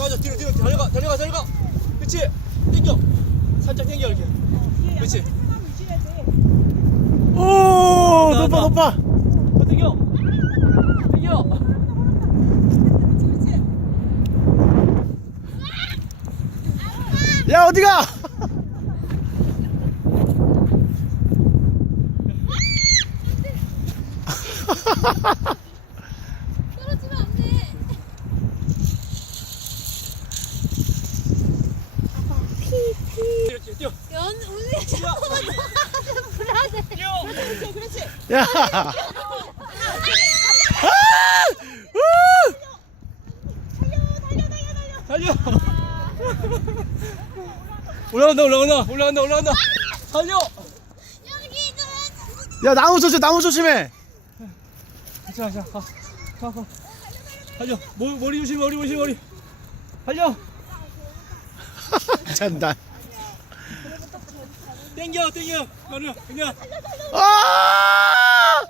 맞아 뒤로 뒤로 달려가 달려가 달려가. 그렇지 당겨. 살짝 당겨 이렇게. 그렇지 오. 높아 높아. 더 당겨. 당겨. 야 어디가 떨어지면 안 돼. 이렇게 뛰어 연 우리 잠깐만 불안해. 뛰어 야 달려 올라간다 올라간다 올라간다 올라간다 달려 여기 좀. 야 나무 조심 나무 조심해 자, 자, 가, 가, 가. 달려. 머리, 머리 조심, 머리 조심, 머리. 달려. 잔다 땡겨, 땡겨. 마루야, 그냥. 아